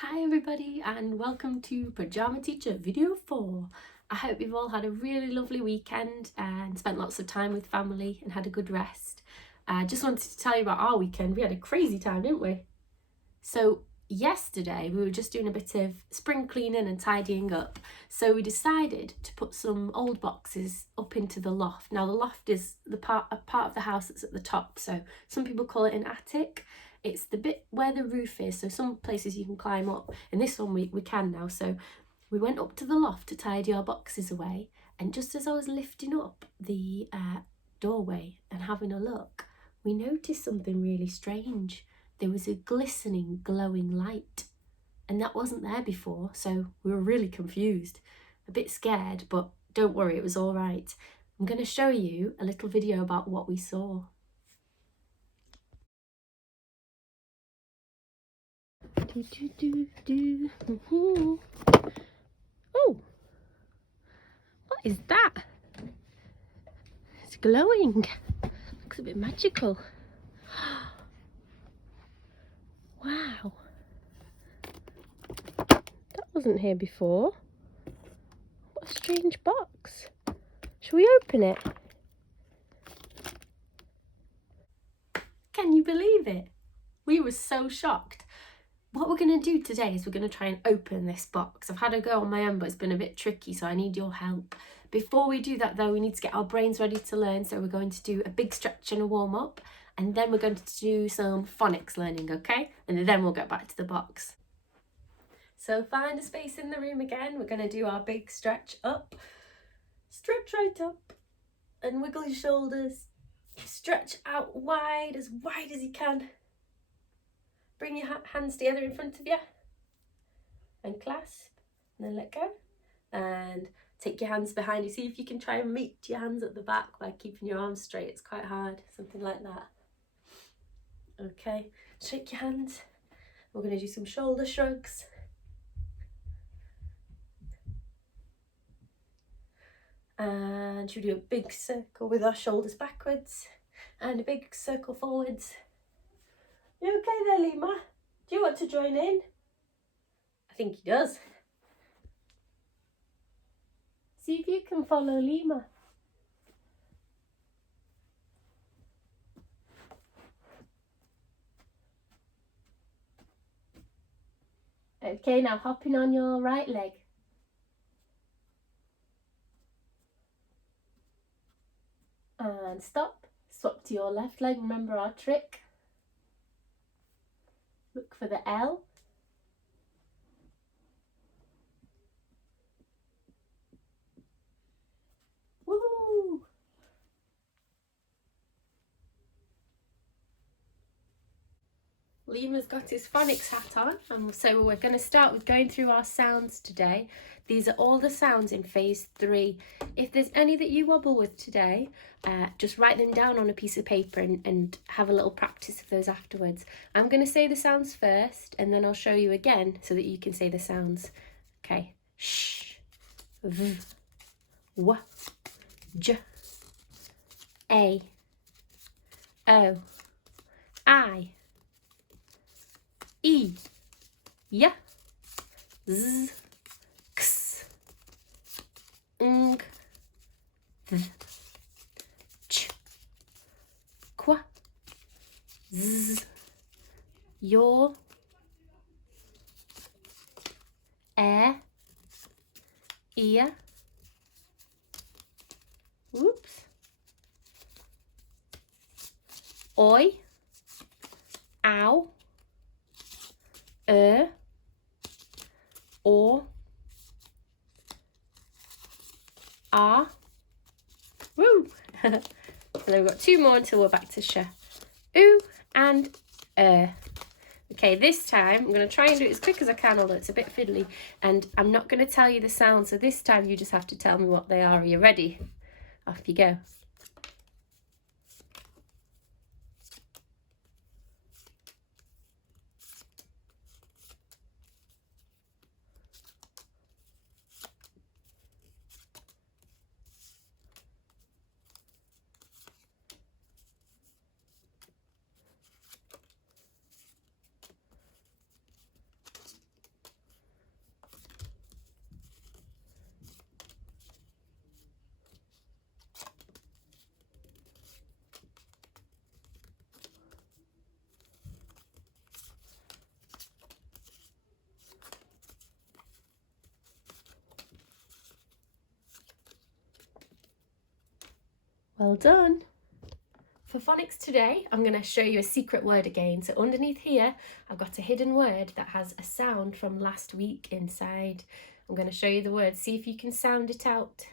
Hi everybody and welcome to Pyjama Teacher video 4. I hope you've all had a really lovely weekend and spent lots of time with family and had a good rest. I just wanted to tell you about our weekend. We had a crazy time, didn't we? So yesterday we were just doing a bit of spring cleaning and tidying up. So we decided to put some old boxes up into the loft. Now the loft is a part of the house that's at the top. So some people call it an attic. It's the bit where the roof is, so some places you can climb up, and this one we can now. So we went up to the loft to tidy our boxes away, and just as I was lifting up the doorway and having a look, we noticed something really strange. There was a glistening, glowing light, and that wasn't there before, so we were really confused, a bit scared, but don't worry, it was all right. I'm going to show you a little video about what we saw. Oh, what is that? It's glowing. Looks a bit magical. Wow. That wasn't here before. What a strange box. Shall we open it? Can you believe it? We were so shocked. What we're going to do today is we're going to try and open this box. I've had a go on my own, but it's been a bit tricky, so I need your help. Before we do that though, we need to get our brains ready to learn, so we're going to do a big stretch and a warm up, and then we're going to do some phonics learning, okay? And then we'll get back to the box. So find a space in the room again. We're going to do our big stretch up. Stretch right up and wiggle your shoulders. Stretch out wide as you can. Bring your hands together in front of you and clasp, and then let go. And take your hands behind you. See if you can try and meet your hands at the back by keeping your arms straight. It's quite hard, something like that. Okay, shake your hands. We're going to do some shoulder shrugs. And should we do a big circle with our shoulders backwards and a big circle forwards? You okay there, Lemur? Do you want to join in? I think he does. See if you can follow Lemur. Okay, now hopping on your right leg. And stop. Swap to your left leg. Remember our trick. Look for the L. Woo! Lemur's got his phonics hat on, and so we're going to start with going through our sounds today. These are all the sounds in phase 3. If there's any that you wobble with today, just write them down on a piece of paper and have a little practice of those afterwards. I'm going to say the sounds first, and then I'll show you again so that you can say the sounds. Okay. Sh, v, w, j, a, o, I, E, Y, Z, X, Ng, Th, Ch, Qua, Z, Your, Ear, whoops, Oi, Ow, or, are, woo. And then we've got 2 more until we're back to sh. Ooh and Okay, this time I'm going to try and do it as quick as I can, although it's a bit fiddly, and I'm not going to tell you the sound, so this time you just have to tell me what they are. Are you ready? Off you go. Well done. For phonics today, I'm going to show you a secret word again. So underneath here, I've got a hidden word that has a sound from last week inside. I'm going to show you the word. See if you can sound it out.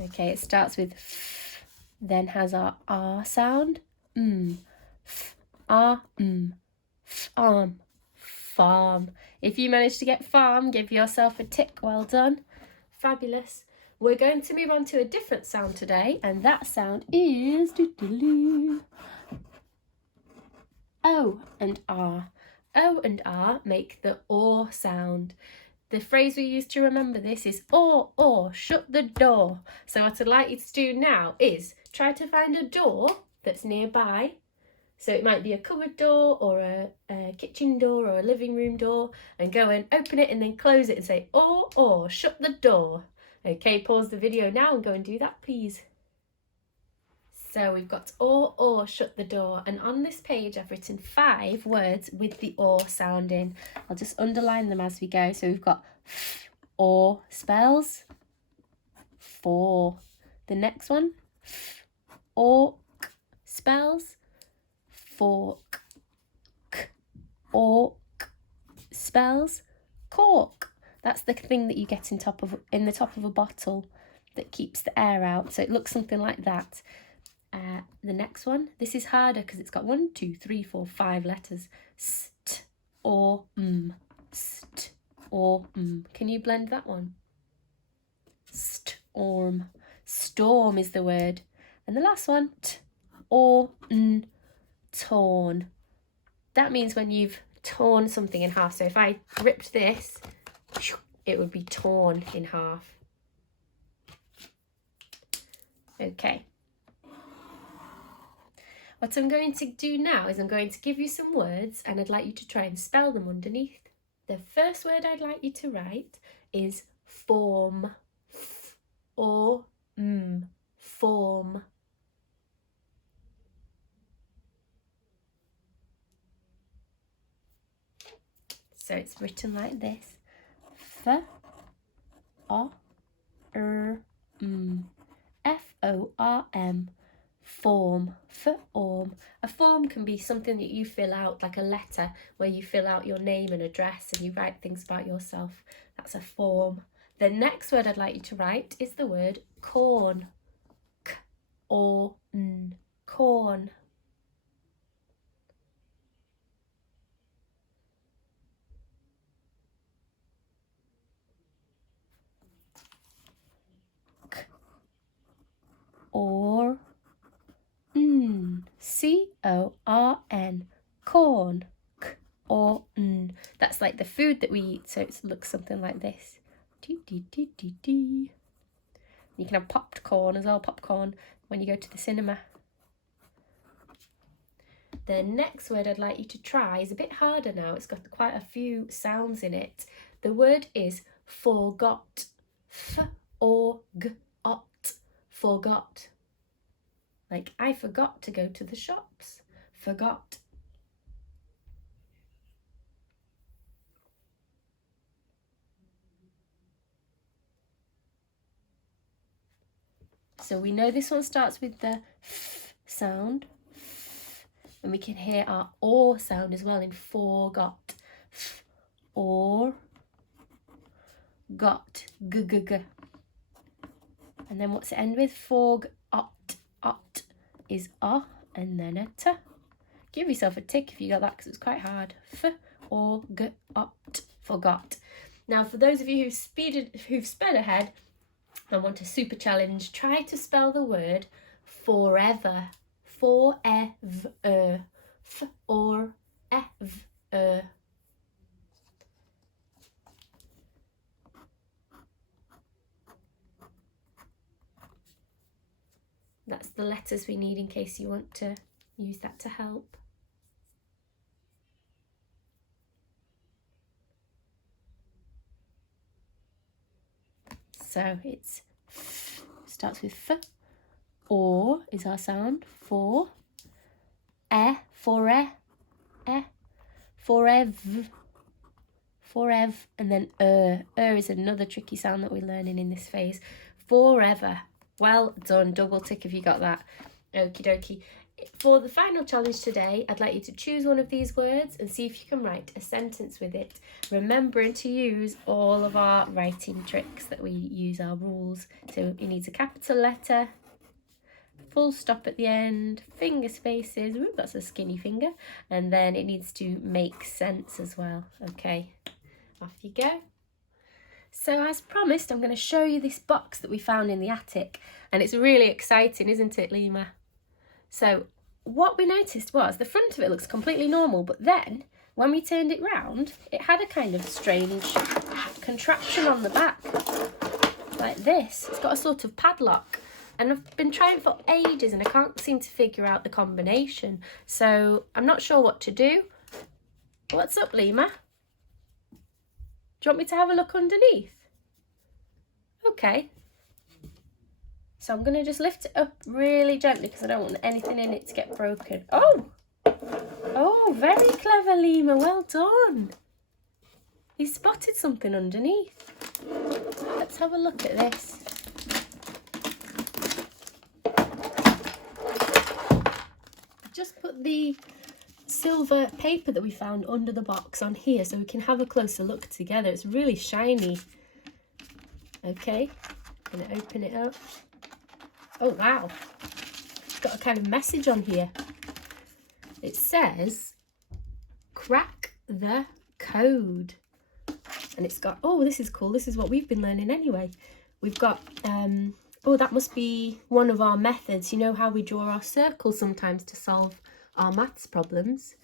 Okay, it starts with f, then has our R sound. F, R, farm, farm. If you managed to get farm, give yourself a tick. Well done. Fabulous. We're going to move on to a different sound today, and that sound is O and R. O and R make the or sound. The phrase we use to remember this is or, shut the door. So what I'd like you to do now is try to find a door that's nearby. So it might be a cupboard door or a kitchen door or a living room door, and go and open it and then close it and say or, shut the door. Okay, pause the video now and go and do that, please. So we've got or, shut the door, and on this page I've written 5 words with the or sound in. I'll just underline them as we go. So we've got or spells for. The next one, or spells fork. Orc spells cork. That's the thing that you get in the top of a bottle that keeps the air out. So it looks something like that. The next one, this is harder because it's got 1, 2, 3, 4, 5 letters. St or st or Can you blend that one? Storm. Storm is the word. And the last one, t or torn. That means when you've torn something in half. So if I ripped this, it would be torn in half. Okay. What I'm going to do now is I'm going to give you some words, and I'd like you to try and spell them underneath. The first word I'd like you to write is form. F or form. So it's written like this. F-O-R-M. Form. Form. A form can be something that you fill out, like a letter where you fill out your name and address and you write things about yourself. That's a form. The next word I'd like you to write is the word corn. K or n. Corn. K or C-O-R-N. Corn. K or n. That's like the food that we eat, so it looks something like this. You can have popped corn as well, popcorn, when you go to the cinema. The next word I'd like you to try is a bit harder now. It's got quite a few sounds in it. The word is forgot. F-O-G-ot. Forgot. Like, I forgot to go to the shops. Forgot. So we know this one starts with the f sound. And we can hear our or sound as well in forgot. F or got. G-g-g. And then what's it end with? Forg ot is and then a t. Give yourself a tick if you got that, because it's quite hard. F or g ot. Forgot. Now, for those of you who've sped ahead and want a super challenge, try to spell the word forever. For-ev-er. For-ev-er. That's the letters we need in case you want to use that to help. So it's starts with f. Or is our sound. For. For-ev. Forever, and then is another tricky sound that we're learning in this phase. Forever. Well done. Double tick if you got that. Okie dokie. For the final challenge today, I'd like you to choose one of these words and see if you can write a sentence with it, remembering to use all of our writing tricks that we use, our rules. So it needs a capital letter, full stop at the end, finger spaces, ooh, that's a skinny finger, and then it needs to make sense as well. Okay, off you go. So as promised, I'm going to show you this box that we found in the attic, and it's really exciting, isn't it, Lemur? So what we noticed was the front of it looks completely normal, but then when we turned it round, it had a kind of strange contraption on the back, like this. It's got a sort of padlock, and I've been trying for ages and I can't seem to figure out the combination. So I'm not sure what to do. What's up, Lemur? Do you want me to have a look underneath? Okay. So I'm going to just lift it up really gently because I don't want anything in it to get broken. Oh! Oh, very clever, Lemur. Well done. You spotted something underneath. Let's have a look at this. I've just put the silver paper that we found under the box on here so we can have a closer look together. It's really shiny. Okay, I'm going to open it up. Oh wow, it's got a kind of message on here. It says, crack the code. And it's got, oh, this is cool. This is what we've been learning anyway. We've got, oh, that must be one of our methods. You know how we draw our circles sometimes to solve our maths problems?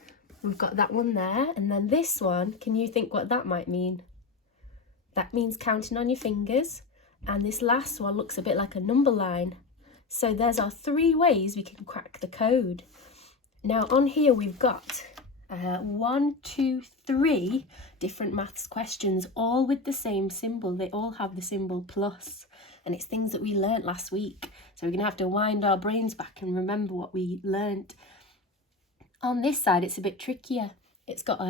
We've got that one there. And then this one, can you think what that might mean? That means counting on your fingers. And this last one looks a bit like a number line. So there's our 3 ways we can crack the code. Now on here we've got 1, 2, 3 different maths questions, all with the same symbol. They all have the symbol plus, and it's things that we learnt last week. So we're going to have to wind our brains back and remember what we learnt. On this side it's a bit trickier. It's got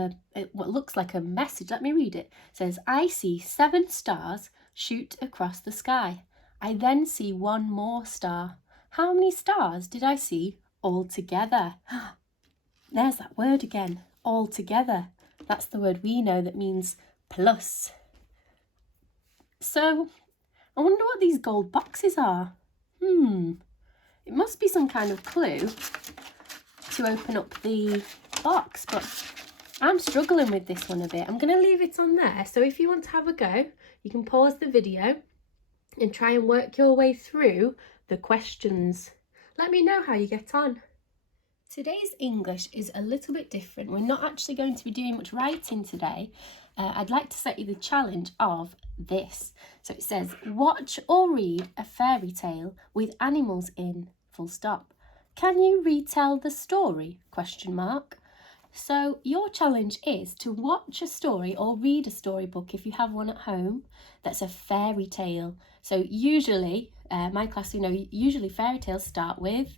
what looks like a message. Let me read it. It says, I see 7 stars shoot across the sky. I then see 1 more star. How many stars did I see altogether? There's that word again, altogether. That's the word we know that means plus. So, I wonder what these gold boxes are. It must be some kind of clue to open up the box, but I'm struggling with this one a bit. I'm going to leave it on there, so if you want to have a go, you can pause the video and try and work your way through the questions. Let me know how you get on. Today's English is a little bit different. We're not actually going to be doing much writing today. I'd like to set you the challenge of this. So it says, watch or read a fairy tale with animals in, full stop. Can you retell the story? Question mark. So your challenge is to watch a story or read a storybook if you have one at home that's a fairy tale. So usually, my class, usually fairy tales start with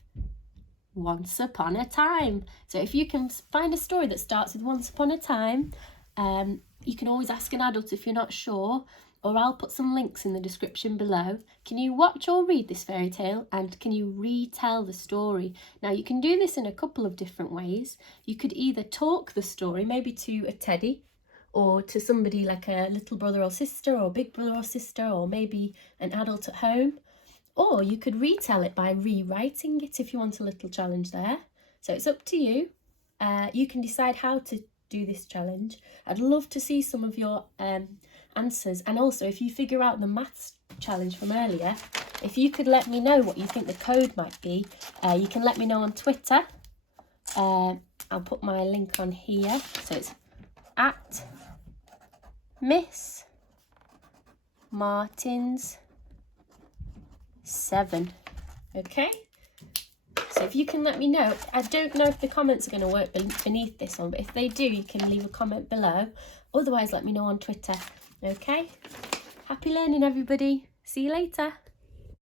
once upon a time. So if you can find a story that starts with once upon a time, you can always ask an adult if you're not sure, or I'll put some links in the description below. Can you watch or read this fairy tale, and can you retell the story? Now you can do this in a couple of different ways. You could either talk the story, maybe to a teddy, or to somebody like a little brother or sister, or big brother or sister, or maybe an adult at home. Or you could retell it by rewriting it if you want a little challenge there. So it's up to you. You can decide how to do this challenge. I'd love to see some of your answers, and also if you figure out the maths challenge from earlier, if you could let me know what you think the code might be, you can let me know on Twitter. I'll put my link on here. So it's at Miss Martins 7. Okay, so if you can let me know. I don't know if the comments are going to work beneath this one, but if they do, you can leave a comment below. Otherwise, let me know on Twitter. Okay, happy learning, everybody. See you later.